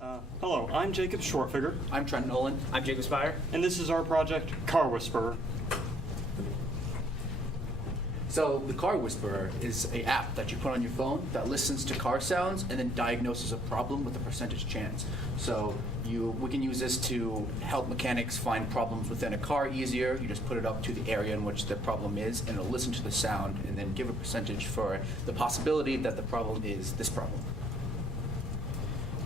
Hello, I'm Jacob Shortfigure, I'm Trent Nolan. I'm Jacob Spire. and this is our project, Car Whisperer. So the Car Whisperer is an app that you put on your phone that listens to car sounds and then diagnoses a problem with a percentage chance. So we can use this to help mechanics find problems within a car easier. You just put it up to the area in which the problem is, and it'll listen to the sound and then give a percentage for the possibility that the problem is this problem.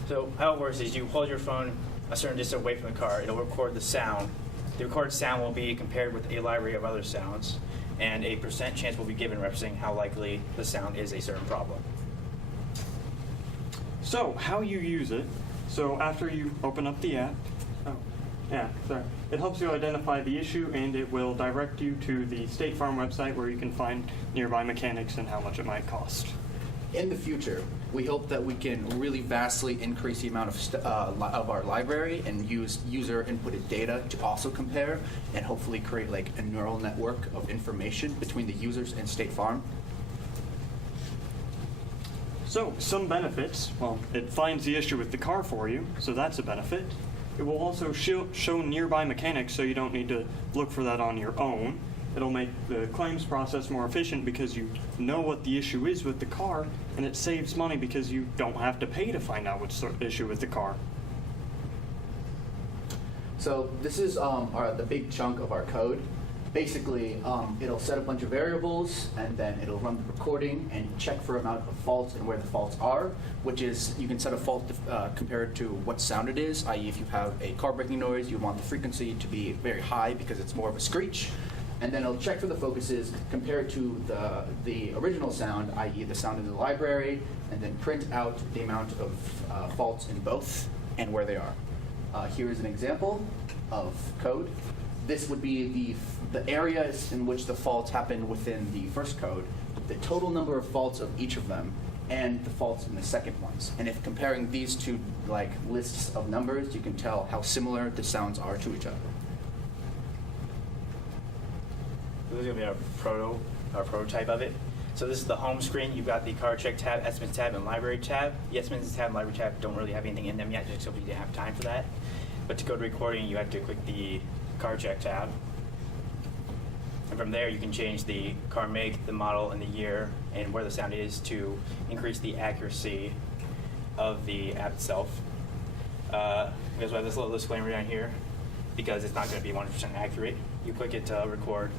So how it works is you hold your phone a certain distance away from the car. It'll record the sound. The recorded sound will be compared with a library of other sounds, and a percent chance will be given representing how likely the sound is a certain problem. So, how you use it. So, after you open up the app, it helps you identify the issue, and it will direct you to the State Farm website where you can find nearby mechanics and how much it might cost. In the future, we hope that we can really vastly increase the amount of our library and use user inputted data to also compare and hopefully create like a neural network of information between the users and State Farm. So, some benefits. Well, it finds the issue with the car for you, so that's a benefit. It will also show nearby mechanics, so you don't need to look for that on your own. It'll make the claims process more efficient because you know what the issue is with the car, and it saves money because you don't have to pay to find out what's the issue with the car. So this is the big chunk of our code. Basically, it'll set a bunch of variables, and then it'll run the recording and check for amount of faults and where the faults are, which is you can set a fault compared to what sound it is, i.e. if you have a car braking noise, you want the frequency to be very high because it's more of a screech. And then it'll check for the focuses, compare it to the original sound, i.e. the sound in the library, and then print out the amount of faults in both and where they are. Here is an example of code. This would be the areas in which the faults happen within the first code, the total number of faults of each of them, and the faults in the second ones. And if comparing these two like lists of numbers, you can tell how similar the sounds are to each other. This is going to be our prototype of it. So this is the home screen. You've got the car check tab, estimates tab, and library tab. The estimates tab and library tab don't really have anything in them yet, just so we didn't have time for that. But to go to recording, you have to click the car check tab. And from there, you can change the car make, the model, and the year, and where the sound is to increase the accuracy of the app itself. Because we have this little disclaimer down here, because it's not going to be 100% accurate. You click it to record.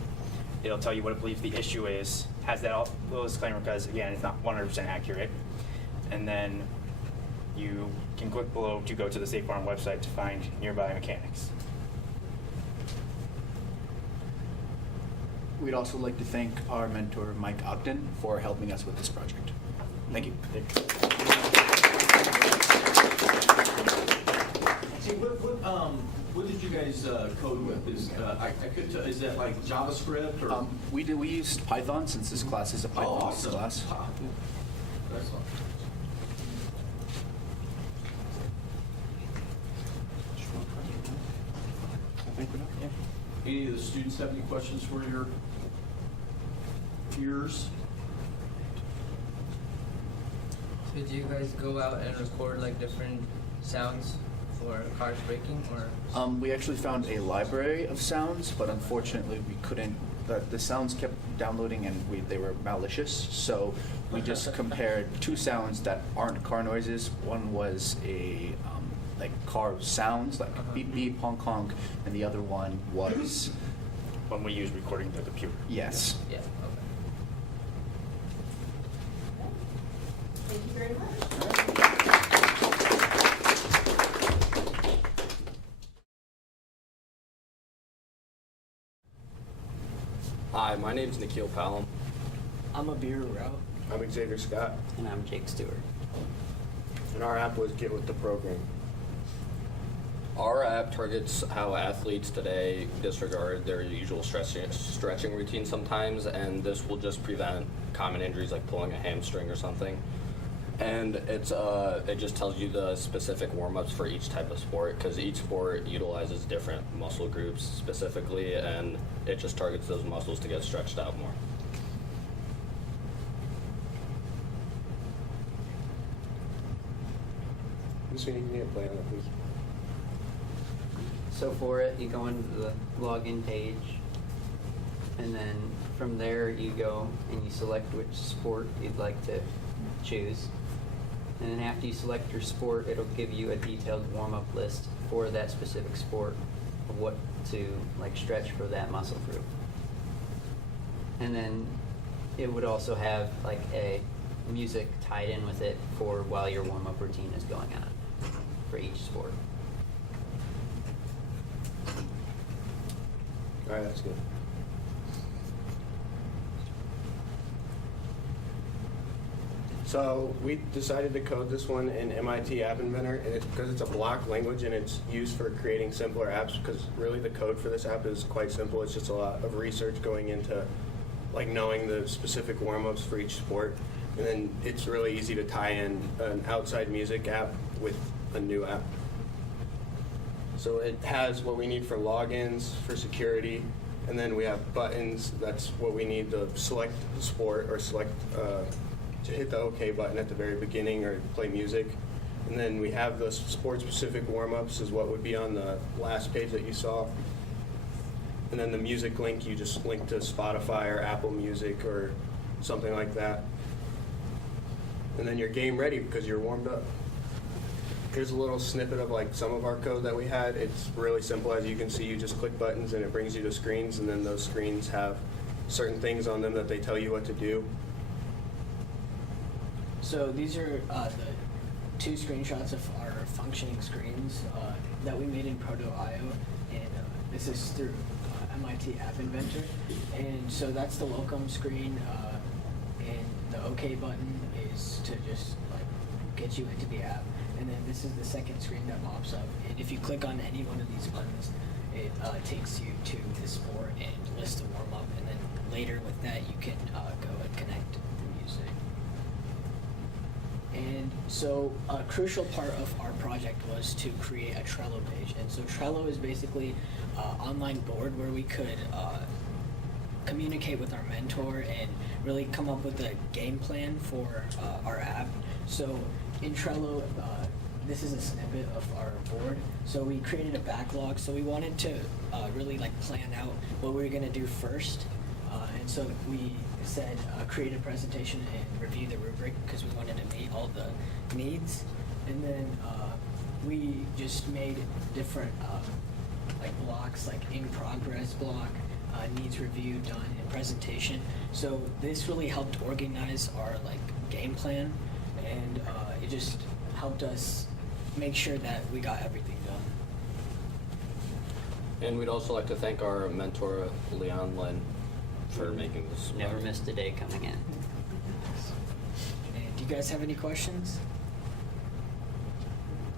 It'll tell you what it believes the issue is. Has that little disclaimer because, again, it's not 100% accurate. And then you can click below to go to the State Farm website to find nearby mechanics. We'd also like to thank our mentor, Mike Ogden, for helping us with this project. Thank you. What did you guys code with? Is that like JavaScript or? We used Python since this class is a Python awesome. class. Excellent. I think we're done. Yeah. Any of the students have any questions for your peers? So do you guys go out and record like different sounds for cars braking, or? We actually found a library of sounds, but unfortunately we couldn't. The sounds kept downloading and they were malicious. So we just compared two sounds that aren't car noises. One was a like car sounds, like beep beep, honk honk, and the other one was When we use recording the computer. yes. Yeah. Okay. Thank you very much. Hi, my name's Nikhil Pallam. I'm a beer route. I'm Xavier Scott, And I'm Jake Stewart. and our app was Get With The Program. Our app targets how athletes today disregard their usual stretching routine sometimes, and this will just prevent common injuries like pulling a hamstring or something. And it just tells you the specific warm-ups for each type of sport, because each sport utilizes different muscle groups specifically, and it just targets those muscles to get stretched out more. Sweeney, you need to play on that, please. So for it, you go into the login page, and then from there you go and you select which sport you'd like to choose. And then after you select your sport, it'll give you a detailed warm-up list for that specific sport of what to like stretch for that muscle group. And then it would also have like a music tied in with it for while your warm-up routine is going on for each sport. All right, that's good. So we decided to code this one in MIT App Inventor, and it's because it's a block language and it's used for creating simpler apps, because really the code for this app is quite simple. It's just a lot of research going into like knowing the specific warm-ups for each sport. And then it's really easy to tie in an outside music app with a new app. So it has what we need for logins, for security, and then we have buttons. That's what we need to select the sport or select to hit the OK button at the very beginning or play music. And then we have the sport-specific warm-ups is what would be on the last page that you saw. And then the music link, you just link to Spotify or Apple Music or something like that. And then you're game ready because you're warmed up. Here's a little snippet of like some of our code that we had. It's really simple. As you can see, you just click buttons and it brings you to screens, and then those screens have certain things on them that they tell you what to do. So these are the two screenshots of our functioning screens that we made in Proto.io, and this is through MIT App Inventor. And so that's the welcome screen, and the OK button is to just like get you into the app. And then this is the second screen that pops up. And if you click on any one of these buttons, it takes you to the sport and lists the warm up. And then later with that, you can go and connect the music. And so a crucial part of our project was to create a Trello page. And so Trello is basically an online board where we could communicate with our mentor and really come up with a game plan for our app. So in Trello, this is a snippet of our board. So we created a backlog. So we wanted to really like plan out what we were going to do first. And so we said create a presentation and review the rubric because we wanted to meet all the needs. And then we just made different like blocks, like in progress block, needs review, done, and presentation. So this really helped organize our like game plan, and it just helped us make sure that we got everything done. And we'd also like to thank our mentor, Leon Lin, for making this. Never missed a day coming in. And do you guys have any questions?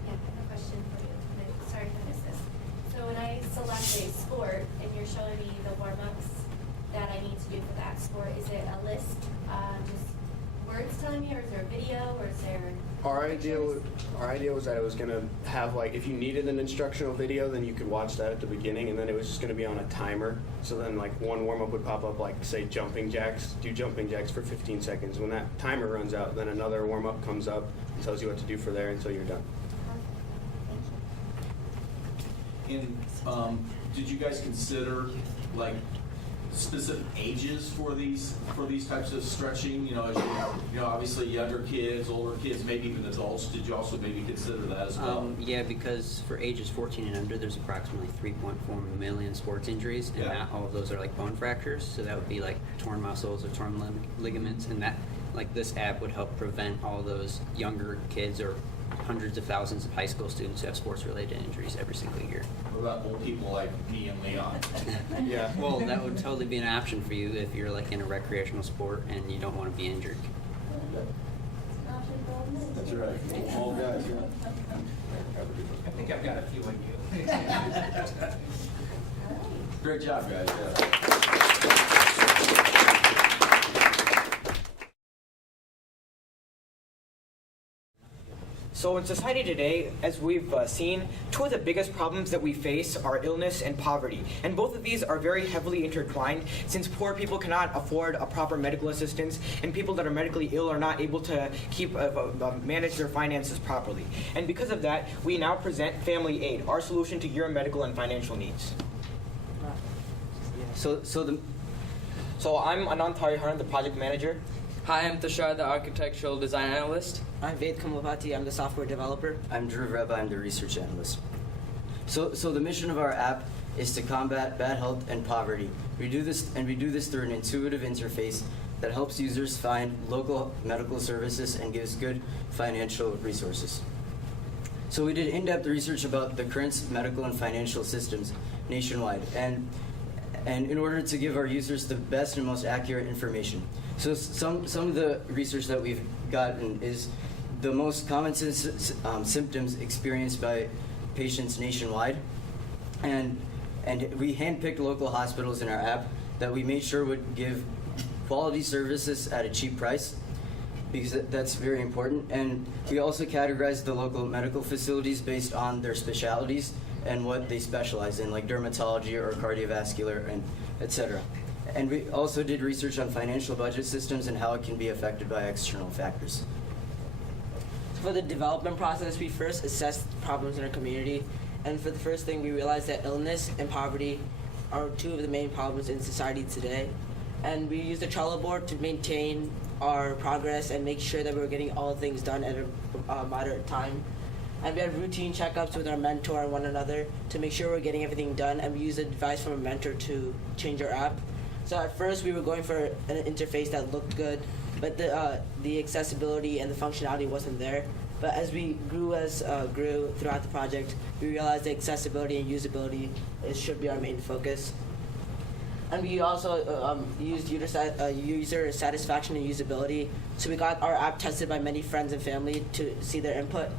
Yeah, I have a question for you. Sorry if I missed this. So when I select a sport and you're showing me the warm-ups that I need to do for that sport, is it a list, just words telling me, or is there a video, or is there Our idea pictures? was that it was going to have, like, if you needed an instructional video, then you could watch that at the beginning, and then it was just going to be on a timer. So then, like, one warm-up would pop up, like, say, jumping jacks. Do jumping jacks for 15 seconds. When that timer runs out, then another warm-up comes up and tells you what to do for there until you're done. And did you guys consider like specific ages for these types of stretching? You know, as you know, obviously younger kids, older kids, maybe even adults. Did you also maybe consider that as well? Yeah, because for ages 14 and under, there's approximately 3.4 million sports injuries, and Yeah. not all of those are like bone fractures. So that would be like torn muscles or torn ligaments, and that like this app would help prevent all those younger kids or hundreds of thousands of high school students who have sports-related injuries every single year. What about old people like me and Leon? Yeah. Well, that would totally be an option for you if you're like in a recreational sport and you don't want to be injured. That's right. All guys, yeah. I think I've got a few like you. Great job, guys. Yeah. So in society today, as we've seen, two of the biggest problems that we face are illness and poverty. And both of these are very heavily intertwined since poor people cannot afford a proper medical assistance and people that are medically ill are not able to manage their finances properly. And because of that, we now present Family Aid, our solution to your medical and financial needs. So I'm Anant Hariharan, the project manager. Hi, I'm Tushar, the architectural design analyst. I'm Ved Kamavati, I'm the software developer. I'm Drew Reba, I'm the research analyst. So the mission of our app is to combat bad health and poverty. We do this through an intuitive interface that helps users find local medical services and gives good financial resources. So we did in-depth research about the current medical and financial systems nationwide, and in order to give our users the best and most accurate information. So some of the research that we've gotten is the most common symptoms experienced by patients nationwide, and we handpicked local hospitals in our app that we made sure would give quality services at a cheap price, because that's very important. And we also categorized the local medical facilities based on their specialties and what they specialize in, like dermatology or cardiovascular, and etc. And we also did research on financial budget systems and how it can be affected by external factors. For the development process, we first assessed problems in our community, and for the first thing, we realized that illness and poverty are two of the main problems in society today. And we used the Trello board to maintain our progress and make sure that we were getting all things done at a moderate time. And we had routine checkups with our mentor and one another to make sure we're getting everything done, and we used advice from a mentor to change our app. So at first we were going for an interface that looked good, but the accessibility and the functionality wasn't there. But as we grew throughout the project, we realized that accessibility and usability should be our main focus. And we also used user satisfaction and usability. So we got our app tested by many friends and family to see their input.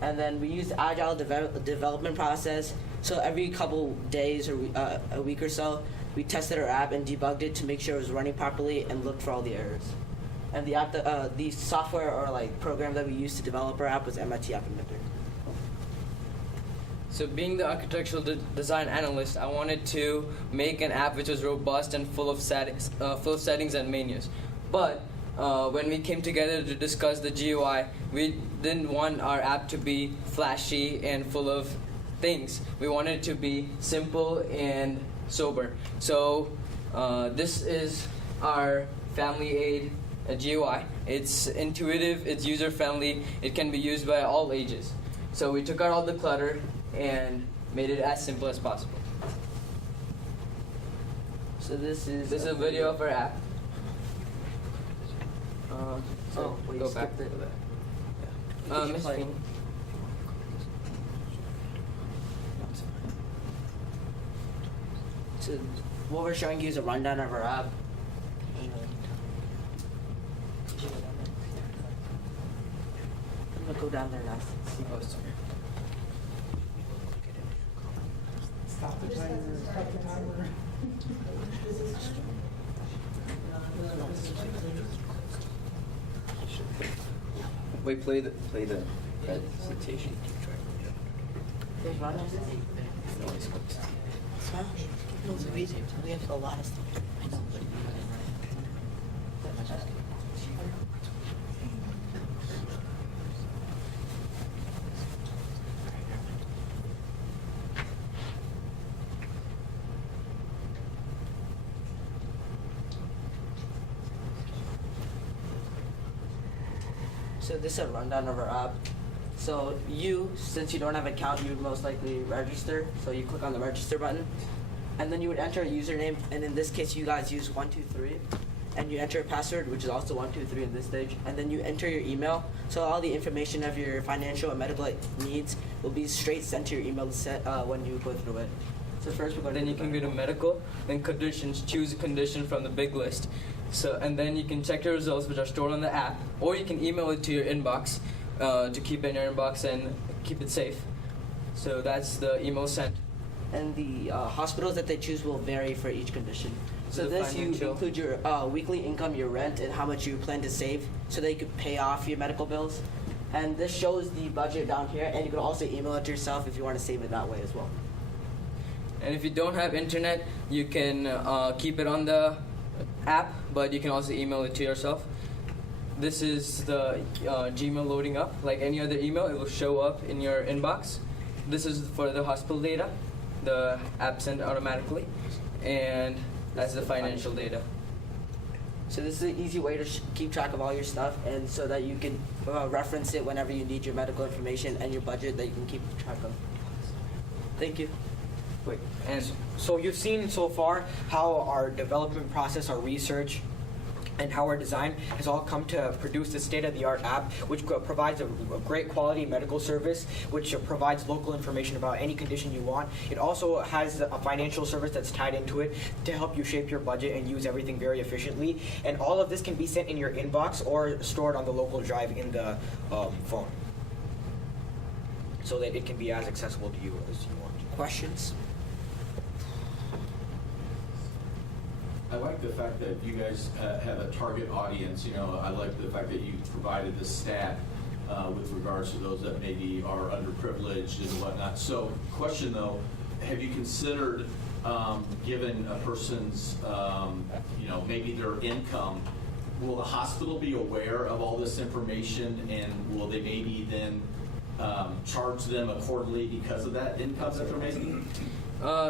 And then we used agile development process. So every couple days or a week or so, we tested our app and debugged it to make sure it was running properly and looked for all the errors. And the software or like program that we used to develop our app was MIT App Inventor. So being the architectural design analyst, I wanted to make an app which was robust and full of settings and menus. But when we came together to discuss the GUI, we didn't want our app to be flashy and full of things. We wanted it to be simple and sober. So this is our Family Aid GUI. It's intuitive, it's user-friendly, it can be used by all ages. So we took out all the clutter and made it as simple as possible. So this is a video of our app. wait, Go you back. skipped it. Miss Play. Feeney. So what we're showing you is a rundown of our app. I'm gonna go down there now. Oh, sorry. Wait, play the presentation. There's rundown. Huh? No, it's easy. We have a lot of stuff. I know. So this is a rundown of our app. So since you don't have an account, you would most likely register. So you click on the register button, and then you would enter a username. And in this case, you guys use 123, and you enter a password, which is also 123 in this stage. And then you enter your email. So all the information of your financial and medical needs will be straight sent to your email when you go through it. So first we're going to Then you can go to medical, then conditions, choose a condition from the big list. So, and then you can check your results, which are stored on the app, or you can email it to your inbox to keep it in your inbox and keep it safe. So that's the email sent. And the hospitals that they choose will vary for each condition. So The this you financial. include your weekly income, your rent, and how much you plan to save, so that you could pay off your medical bills. And this shows the budget down here, and you can also email it to yourself if you want to save it that way as well. And if you don't have internet, you can keep it on the app, but you can also email it to yourself. This is the Gmail loading up. Like any other email, it will show up in your inbox. This is for the hospital data. The app sent automatically. And that's the financial data. So this is an easy way to keep track of all your stuff, and so that you can reference it whenever you need your medical information and your budget that you can keep track of. Thank you. Wait, and so you've seen so far how our development process, our research, and how our design has all come to produce this state-of-the-art app, which provides a great quality medical service, which provides local information about any condition you want. It also has a financial service that's tied into it to help you shape your budget and use everything very efficiently. And all of this can be sent in your inbox or stored on the local drive in the phone, so that it can be as accessible to you as you want. Questions? I like the fact that you guys have a target audience. You know, I like the fact that you provided the stat with regards to those that maybe are underprivileged and whatnot. So, question though, have you considered, given a person's, you know, maybe their income, will the hospital be aware of all this information, and will they maybe then charge them accordingly because of that income that they're making?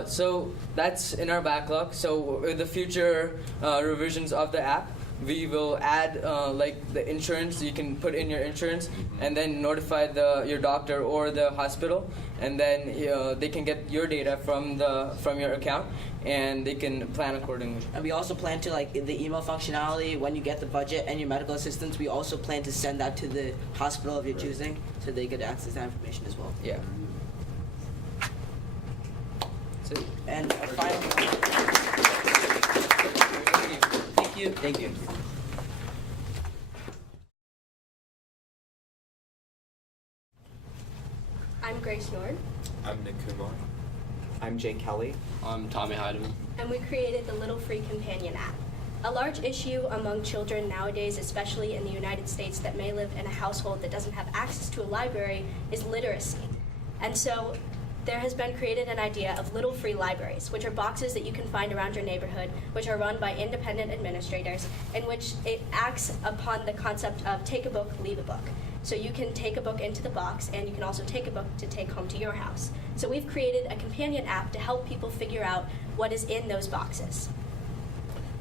So that's in our backlog. So with the future revisions of the app, we will add like the insurance. You can put in your insurance and then notify your doctor or the hospital, and then they can get your data from your account, and they can plan accordingly. And we also plan to, like, the email functionality, when you get the budget and your medical assistance, we also plan to send that to the hospital of your choosing, so they could access that information as well. Yeah. And a final. Thank you. Thank you. I'm Grace Nord, I'm Nick Kumar. I'm Jay Kelly. I'm Tommy Heidemann. and we created the Little Free Companion app. A large issue among children nowadays, especially in the United States that may live in a household that doesn't have access to a library, is literacy. And so there has been created an idea of little free libraries, which are boxes that you can find around your neighborhood, which are run by independent administrators, in which it acts upon the concept of take a book, leave a book. So you can take a book into the box, and you can also take a book to take home to your house. So we've created a companion app to help people figure out what is in those boxes.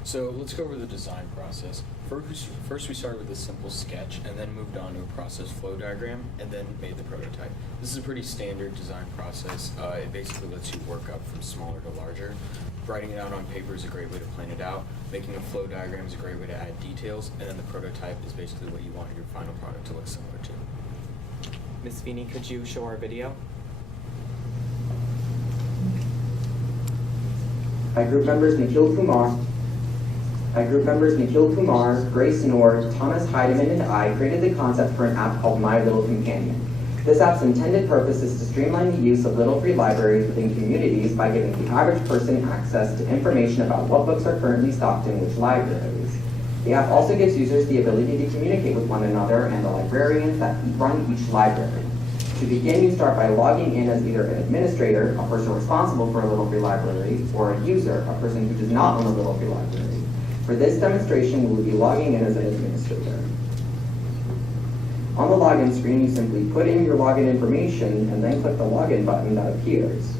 So let's go over the design process. First we started with a simple sketch and then moved on to a process flow diagram and then made the prototype. This is a pretty standard design process. It basically lets you work up from smaller to larger. Writing it out on paper is a great way to plan it out. Making a flow diagram is a great way to add details, and then the prototype is basically what you want your final product to look similar to. Ms. Feeney, could you show our video? Hi, group members Nikhil Kumar, Grace Nord, Thomas Heidemann, and I created the concept for an app called My Little Companion. This app's intended purpose is to streamline the use of little free libraries within communities by giving the average person access to information about what books are currently stocked in which libraries. The app also gives users the ability to communicate with one another and the librarians that run each library. To begin, you start by logging in as either an administrator, a person responsible for a little free library, or a user, a person who does not own a little free library. For this demonstration, we will be logging in as an administrator. On the login screen, you simply put in your login information and then click the login button that appears.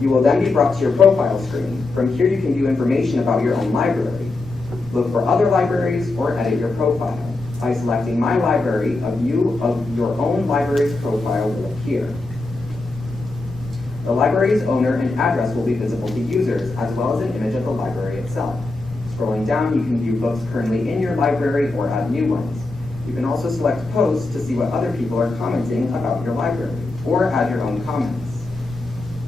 You will then be brought to your profile screen. From here, you can view information about your own library. Look for other libraries or edit your profile. By selecting My Library, a view of your own library's profile will appear. The library's owner and address will be visible to users, as well as an image of the library itself. Scrolling down, you can view books currently in your library or add new ones. You can also select posts to see what other people are commenting about your library, or add your own comments.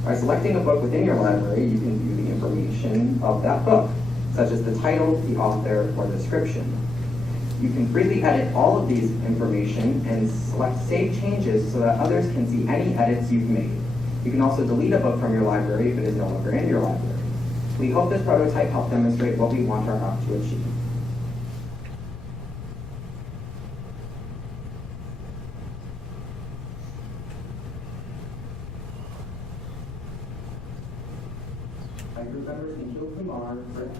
By selecting a book within your library, you can view the information of that book, such as the title, the author, or description. You can freely edit all of these information and select Save Changes so that others can see any edits you've made. You can also delete a book from your library if it is no longer in your library. We hope this prototype helped demonstrate what we want our app to achieve. R for F.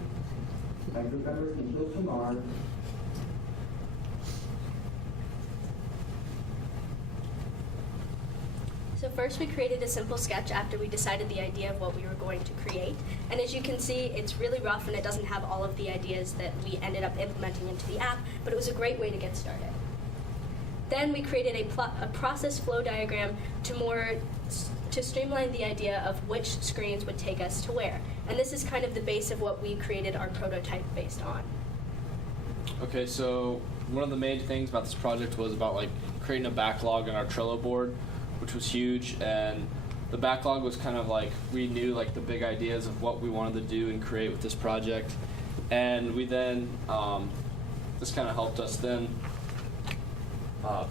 Microcutters can heal from R. So first we created a simple sketch after we decided the idea of what we were going to create. And as you can see, it's really rough and it doesn't have all of the ideas that we ended up implementing into the app, but it was a great way to get started. Then we created a process flow diagram to streamline the idea of which screens would take us to where. And this is kind of the base of what we created our prototype based on. Okay, so one of the main things about this project was about like creating a backlog in our Trello board, which was huge, and the backlog was kind of like we knew like the big ideas of what we wanted to do and create with this project, and we then this kind of helped us then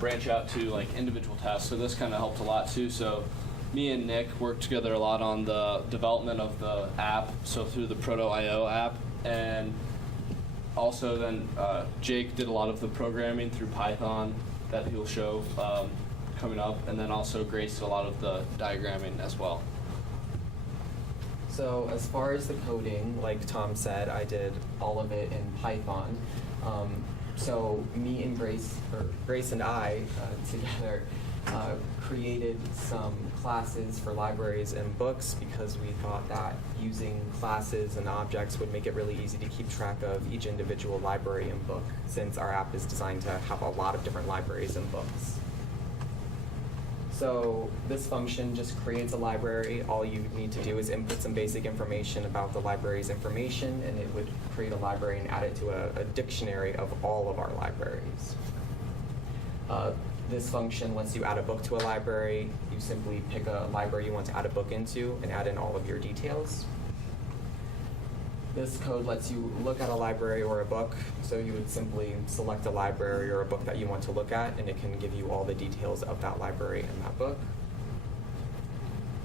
branch out to like individual tasks. So this kind of helped a lot too. So me and Nick worked together a lot on the development of the app, so through the Proto.io app, and also then Jake did a lot of the programming through Python that he'll show coming up, and then also Grace did a lot of the diagramming as well. So as far as the coding, like Tom said, I did all of it in Python. So me and Grace and I together created some classes for libraries and books because we thought that using classes and objects would make it really easy to keep track of each individual library and book, since our app is designed to have a lot of different libraries and books. So this function just creates a library. All you need to do is input some basic information about the library's information, and it would create a library and add it to a dictionary of all of our libraries. This function lets you add a book to a library. You simply pick a library you want to add a book into and add in all of your details. This code lets you look at a library or a book, so you would simply select a library or a book that you want to look at, and it can give you all the details of that library and that book.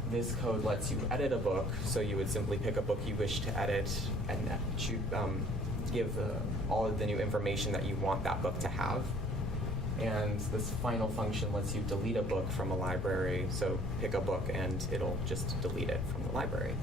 This code lets you edit a book, so you would simply pick a book you wish to edit and give all of the new information that you want that book to have. And this final function lets you delete a book from a library, so pick a book and it'll just delete it from the library.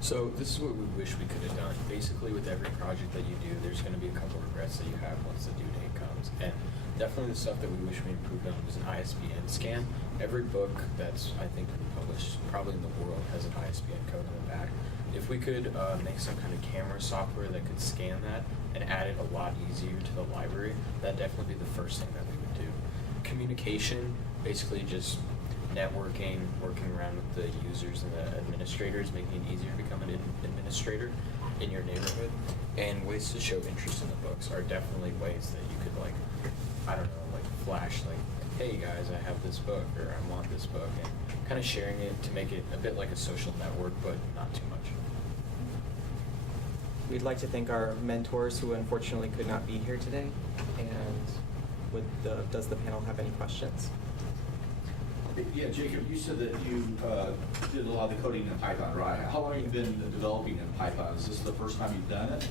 So this is what we wish we could have done. Basically, with every project that you do, there's going to be a couple regrets that you have once the due date comes. And definitely the stuff that we wish we improved on was an ISBN scan. Every book that's, I think, published probably in the world has an ISBN code on the back. If we could make some kind of camera software that could scan that and add it a lot easier to the library, that'd definitely be the first thing that we would do. Communication, basically just networking, working around with the users and the administrators, making it easier to become an administrator in your neighborhood. And ways to show interest in the books are definitely ways that you could, like, I don't know, like flash, like, hey guys, I have this book, or I want this book, and kind of sharing it to make it a bit like a social network, but not too much. We'd like to thank our mentors who unfortunately could not be here today. And does the panel have any questions? Yeah, Jacob, you said that you did a lot of the coding in Python, right? How long have you been developing in Python? Is this the first time you've done it?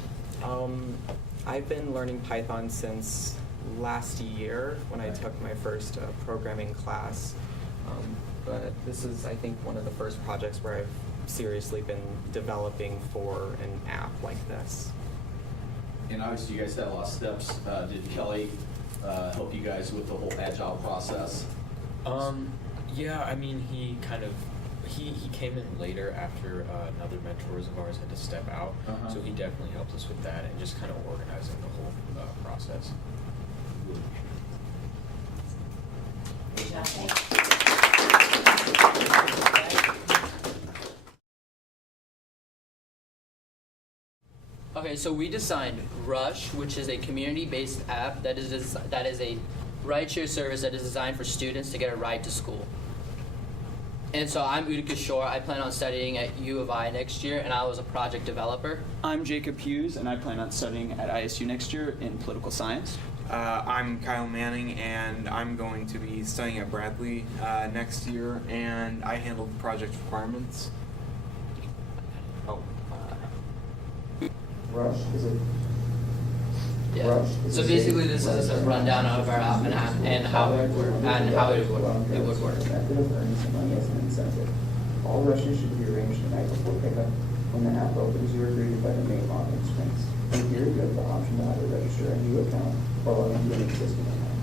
I've been learning Python since last year when I took my first programming class. But this is, I think, one of the first projects where I've seriously been developing for an app like this. And obviously you guys had a lot of steps. Did Kelly help you guys with the whole agile process? Yeah, I mean, he came in later after another mentors of ours had to step out, so he definitely helped us with that and just kind of organizing the whole process. Okay, so we designed Rush, which is a community-based app that is a rideshare service that is designed for students to get a ride to school. And so I'm Utica Shore. I plan on studying at U of I next year, and I was a project developer. I'm Jacob Hughes, and I plan on studying at ISU next year in political science. I'm Kyle Manning, and I'm going to be studying at Bradley next year, and I handle project requirements. Rush is it? Yeah. Rush is So a basically, safe, this is a rundown of our app and how it would work. It would work. Method of earning some money as an incentive. All rushes should be arranged the night before pickup. When the app opens, you are greeted by the main login screens. And here you have the option to either register a new account or log into an existing account.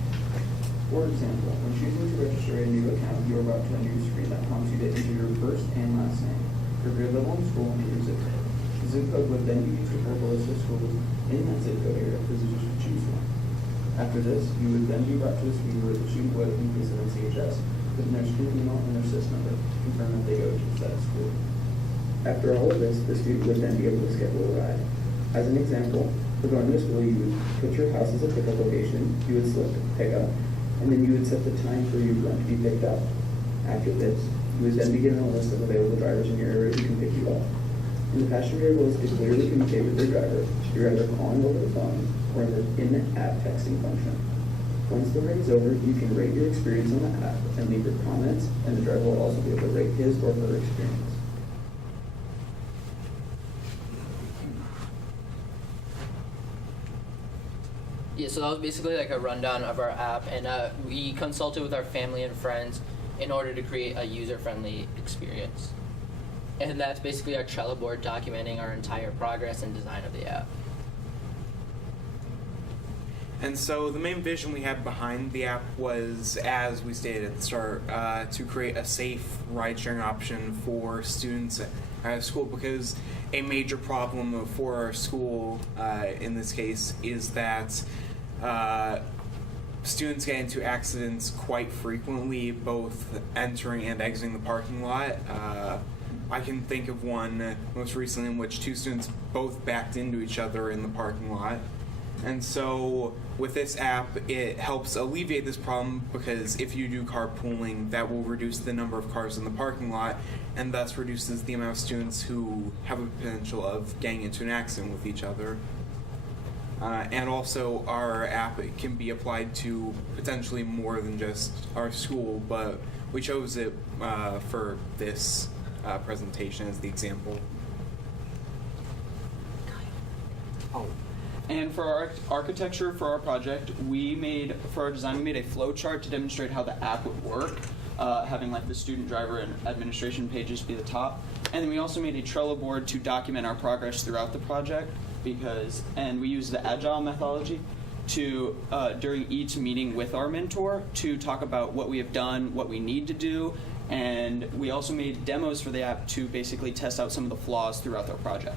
For example, when choosing to register a new account, you are brought to a new screen that prompts you to enter your first and last name, your grade level in school, and your zip code. The zip code would then be used to pull up a list of schools in that zip code area for visitors to choose from. After this, you would then be brought to a screen where the student would, in case of NCHS, put in their school email and their SIS number to confirm that they go to that school. After all of this, the student would then be able to schedule a ride. As an example, for going to school, you would put your house as a pickup location, you would select pickup, and then you would set the time for your run to be picked up. After this, you would then be given a list of available drivers in your area who can pick you up. And the passenger goes to clearly communicate with their driver, you're either calling over the phone or in the app texting function. Once the ride is over, you can rate your experience on the app and leave your comments, and the driver will also be able to rate his or her experience. Yeah, so that was basically like a rundown of our app, and we consulted with our family and friends in order to create a user-friendly experience. And that's basically our Trello board documenting our entire progress and design of the app. And so the main vision we had behind the app was, as we stated at the start, to create a safe ride-sharing option for students at school, because a major problem for our school, in this case, is that students get into accidents quite frequently, both entering and exiting the parking lot. I can think of one most recently in which two students both backed into each other in the parking lot. And so with this app, it helps alleviate this problem, because if you do carpooling, that will reduce the number of cars in the parking lot, and thus reduces the amount of students who have a potential of getting into an accident with each other. And also, our app can be applied to potentially more than just our school, but we chose it for this presentation as the example. Oh. And for our architecture for our project, for our design, we made a flow chart to demonstrate how the app would work, having like the student, driver, and administration pages be the top. And then we also made a Trello board to document our progress throughout the project, and we used the Agile methodology to, during each meeting with our mentor, to talk about what we have done, what we need to do, and we also made demos for the app to basically test out some of the flaws throughout our project.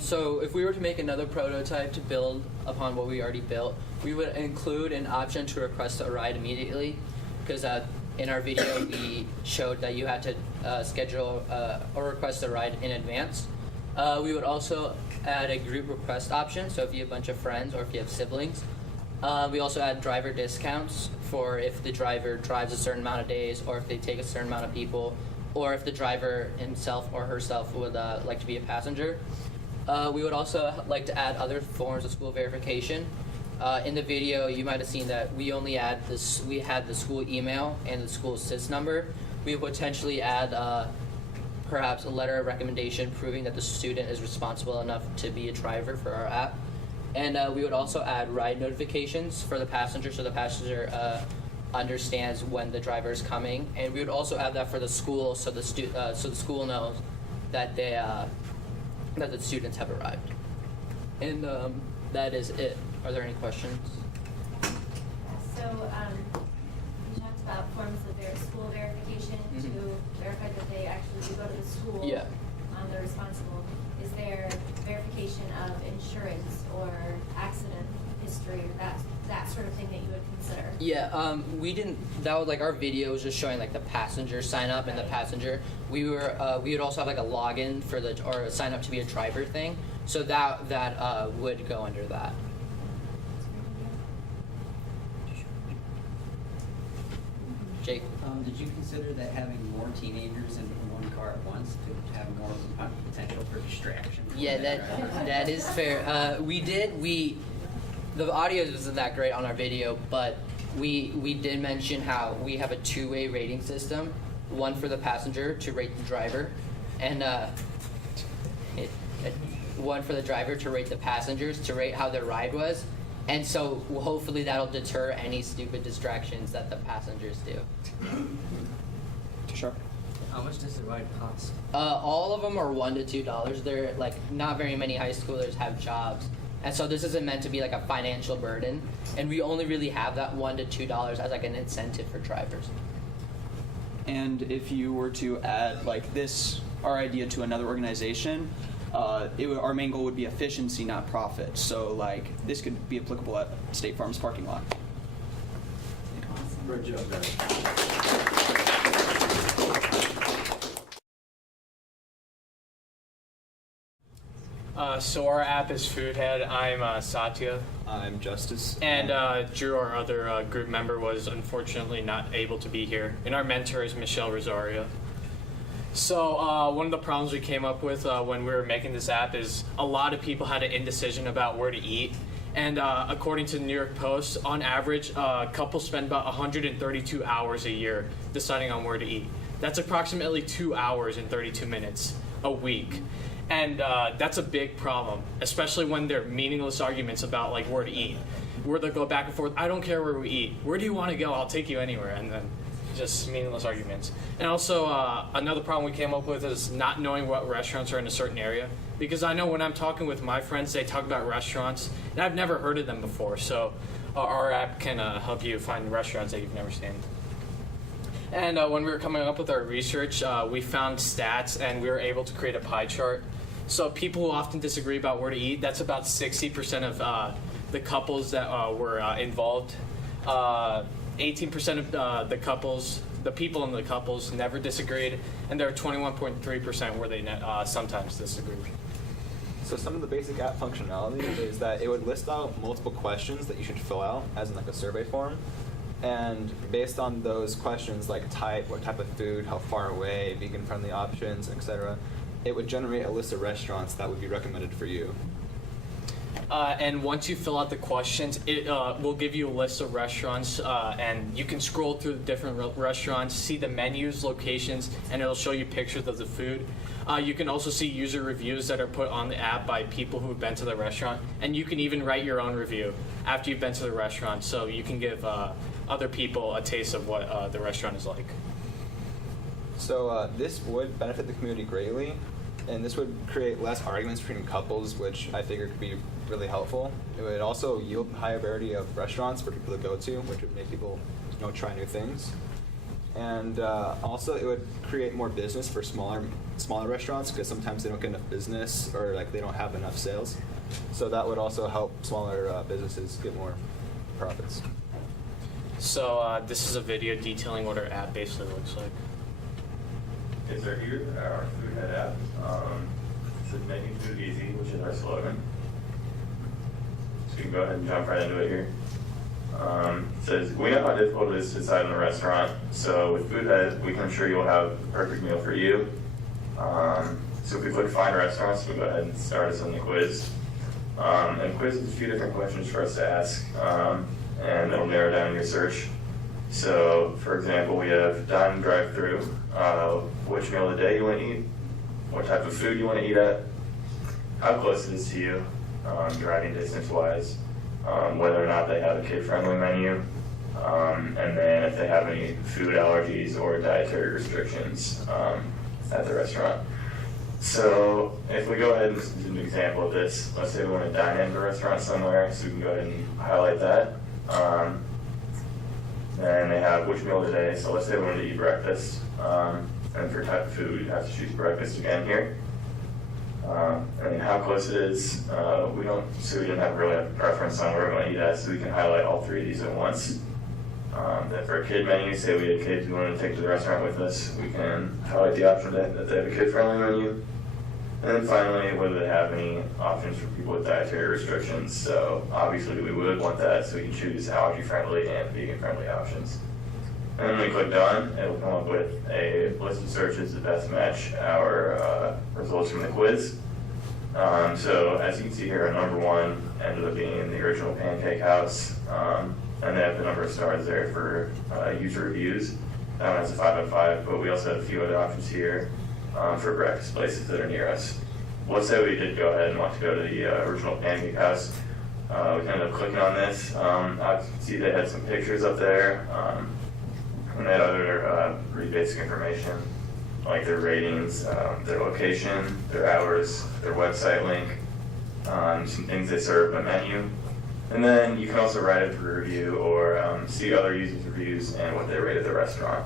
So if we were to make another prototype to build upon what we already built, we would include an option to request a ride immediately, because in our video we showed that you had to schedule or request a ride in advance. We would also add a group request option, so if you have a bunch of friends or if you have siblings. We also add driver discounts for if the driver drives a certain amount of days, or if they take a certain amount of people, or if the driver himself or herself would like to be a passenger. We would also like to add other forms of school verification. In the video, you might have seen that we only had the school email and the school SIS number. We would potentially add perhaps a letter of recommendation proving that the student is responsible enough to be a driver for our app. And we would also add ride notifications for the passenger, so the passenger understands when the driver is coming. And we would also add that for the school, so the school knows that that the students have arrived. And that is it. Are there any questions? So you talked about forms of school verification to verify that they actually do go to the school. Yeah. They're responsible. Is there verification of insurance or accident history or that sort of thing that you would consider? Yeah, we didn't. That was like our video was just showing like the passenger sign up and the passenger. We would also have like a login for or sign up to be a driver thing. So that would go under that. Jake, did you consider that having more teenagers in one car at once could have more potential for distraction? Yeah, that is fair. The audio wasn't that great on our video, but we did mention how we have a two-way rating system, one for the passenger to rate the driver, and one for the driver to rate the passengers to rate how their ride was. And so hopefully that'll deter any stupid distractions that the passengers do. Sure. How much does the ride cost? All of them are $1 to $2. They're like not very many high schoolers have jobs, and so this isn't meant to be like a financial burden. And we only really have that $1 to $2 as like an incentive for drivers. And if you were to add like this, our idea to another organization, our main goal would be efficiency, not profit. So like this could be applicable at State Farm's parking lot. Great job, guys. So our app is Foodhead. I'm Satya. I'm Justice. And Drew, our other group member, was unfortunately not able to be here. And our mentor is Michelle Rosario. So one of the problems we came up with when we were making this app is a lot of people had an indecision about where to eat. And according to the New York Post, on average, couples spend about 132 hours a year deciding on where to eat. That's approximately 2 hours and 32 minutes a week. And that's a big problem, especially when they're meaningless arguments about like where to eat, where they go back and forth. I don't care where we eat. Where do you want to go? I'll take you anywhere. And then just meaningless arguments. And also another problem we came up with is not knowing what restaurants are in a certain area. Because I know when I'm talking with my friends, they talk about restaurants, and I've never heard of them before. So our app can help you find restaurants that you've never seen. And when we were coming up with our research, we found stats, and we were able to create a pie chart. So people who often disagree about where to eat, that's about 60% of the couples that were involved. 18% of the people in the couples never disagreed, and there are 21.3% where they sometimes disagreed. So some of the basic app functionality is that it would list out multiple questions that you should fill out, as in like a survey form. And based on those questions, like type, what type of food, how far away, vegan-friendly options, etc., it would generate a list of restaurants that would be recommended for you. And once you fill out the questions, it will give you a list of restaurants, and you can scroll through the different restaurants, see the menus, locations, and it'll show you pictures of the food. You can also see user reviews that are put on the app by people who've been to the restaurant, and you can even write your own review after you've been to the restaurant, so you can give other people a taste of what the restaurant is like. So this would benefit the community greatly, and this would create less arguments between couples, which I figure could be really helpful. It would also yield a higher variety of restaurants for people to go to, which would make people, try new things. And also, it would create more business for smaller restaurants, because sometimes they don't get enough business, or like they don't have enough sales. So that would also help smaller businesses get more profits. So this is a video detailing what our app basically looks like. Okay, so here our Foodhead app. It says making food easy, which is our slogan. So we can go ahead and jump right into it here. It says, we know how difficult it is to decide on a restaurant, so with Foodhead, we can ensure you'll have the perfect meal for you. So if we click find restaurants, we can go ahead and start us on the quiz. And the quiz is a few different questions for us to ask, and it'll narrow down your search. So, for example, we have dine and drive-through, which meal of the day you want to eat, what type of food you want to eat at, how close it is to you, driving distance-wise, whether or not they have a kid-friendly menu, and then if they have any food allergies or dietary restrictions at the restaurant. So if we go ahead and do an example of this, let's say we want to dine in at a restaurant somewhere, so we can go ahead and highlight that. And they have which meal of the day, so let's say we want to eat breakfast, and for type of food, you have to choose breakfast again here. And how close it is, we didn't really have a preference on where we want to eat at, so we can highlight all three of these at once. Then for a kid menu, say we had kids we want to take to the restaurant with us, we can highlight the option that they have a kid-friendly menu. And then finally, whether they have any options for people with dietary restrictions. So obviously we would want that, so we can choose allergy-friendly and vegan-friendly options. And then when we click done, it'll come up with a list of searches that best match our results from the quiz. So as you can see here, number one ended up being the original Pancake House, and they have the number of stars there for user reviews. That one has a 5 out of 5, but we also have a few other options here for breakfast places that are near us. Let's say we did go ahead and want to go to the original Pancake House. We can end up clicking on this. I can see they had some pictures up there, and they had other pretty basic information. like their ratings, their location, their hours, their website link, some things they serve on the menu. And then you can also write a review or see other users' reviews and what they rated the restaurant.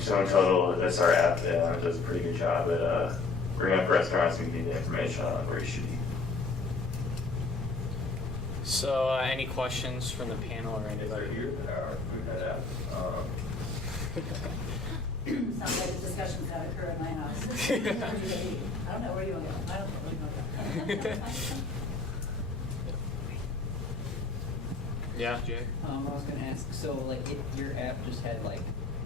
So in total, this our app does a pretty good job at bringing up restaurants and giving you the information on where you should eat. So, any questions from the panel or anybody? Here that our food head app. Sounds like the discussions that occur in my house. I don't know where you want to go. I don't really know that. Yeah, Jay? I was going to ask, so like if your app just had like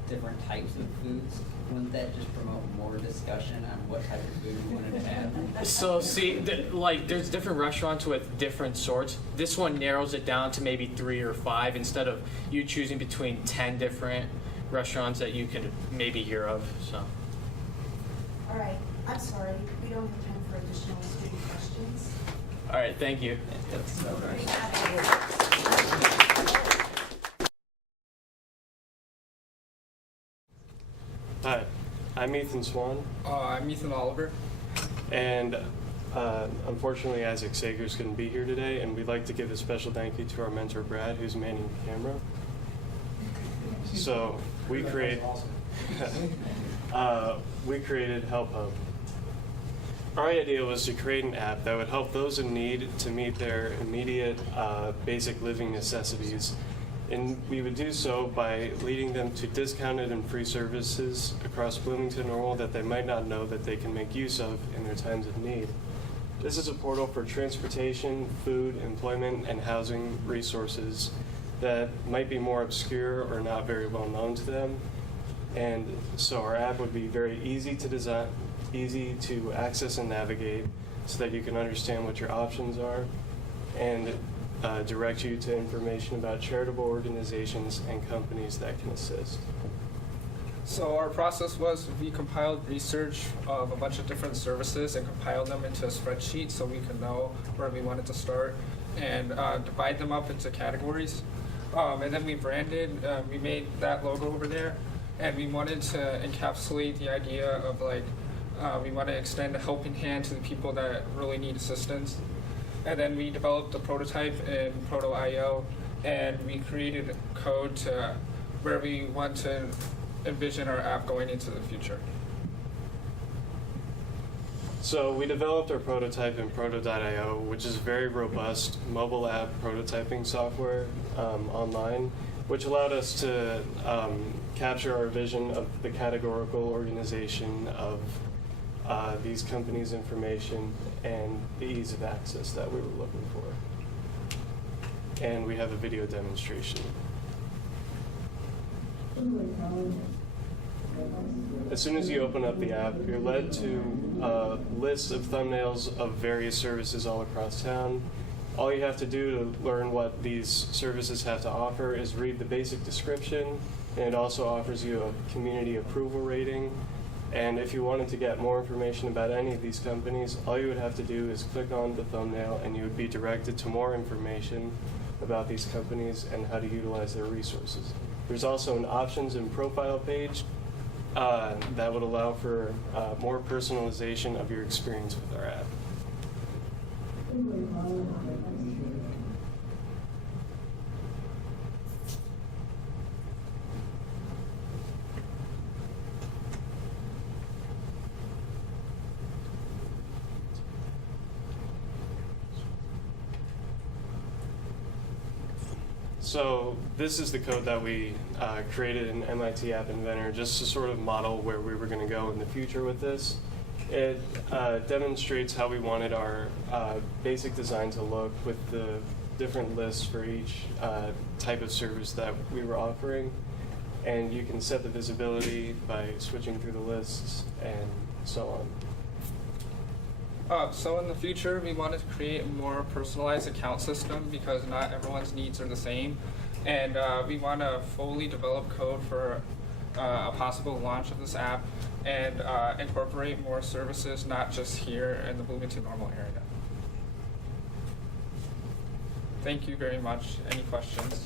different types of foods, wouldn't that just promote more discussion on what type of food you wanted to have? So see, like there's different restaurants with different sorts. This one narrows it down to maybe 3 or 5 instead of you choosing between 10 different restaurants that you could maybe hear of. So. All right. I'm sorry. We don't have time for additional student questions. All right. Thank you. Hi, I'm Ethan Swan. I'm Ethan Oliver. And unfortunately, Isaac Sagers couldn't be here today, and we'd like to give a special thank you to our mentor, Brad, who's manning the camera. So we created Help Hub. Our idea was to create an app that would help those in need to meet their immediate basic living necessities. And we would do so by leading them to discounted and free services across Bloomington Normal that they might not know that they can make use of in their times of need. This is a portal for transportation, food, employment, and housing resources that might be more obscure or not very well known to them. And so our app would be very easy to design, easy to access and navigate so that you can understand what your options are and direct you to information about charitable organizations and companies that can assist. So our process was we compiled research of a bunch of different services and compiled them into a spreadsheet so we could know where we wanted to start and divide them up into categories. And then we branded, we made that logo over there, and we wanted to encapsulate the idea of like, we want to extend a helping hand to the people that really need assistance. And then we developed a prototype in Proto.io, and we created code to where we want to envision our app going into the future. So we developed our prototype in Proto.io, which is very robust mobile app prototyping software online, which allowed us to capture our vision of the categorical organization of these companies' information and the ease of access that we were looking for. And we have a video demonstration. As soon as you open up the app, you're led to lists of thumbnails of various services all across town. All you have to do to learn what these services have to offer is read the basic description, and it also offers you a community approval rating. And if you wanted to get more information about any of these companies, all you would have to do is click on the thumbnail and you would be directed to more information about these companies and how to utilize their resources. There's also an options and profile page that would allow for more personalization of your experience with our app. So this is the code that we created in MIT App Inventor just to sort of model where we were going to go in the future with this. It demonstrates how we wanted our basic design to look with the different lists for each type of service that we were offering. And you can set the visibility by switching through the lists and so on. So in the future, we wanted to create a more personalized account system because not everyone's needs are the same. And we want to fully develop code for a possible launch of this app and incorporate more services, not just here in the Bloomington Normal area. Thank you very much. Any questions?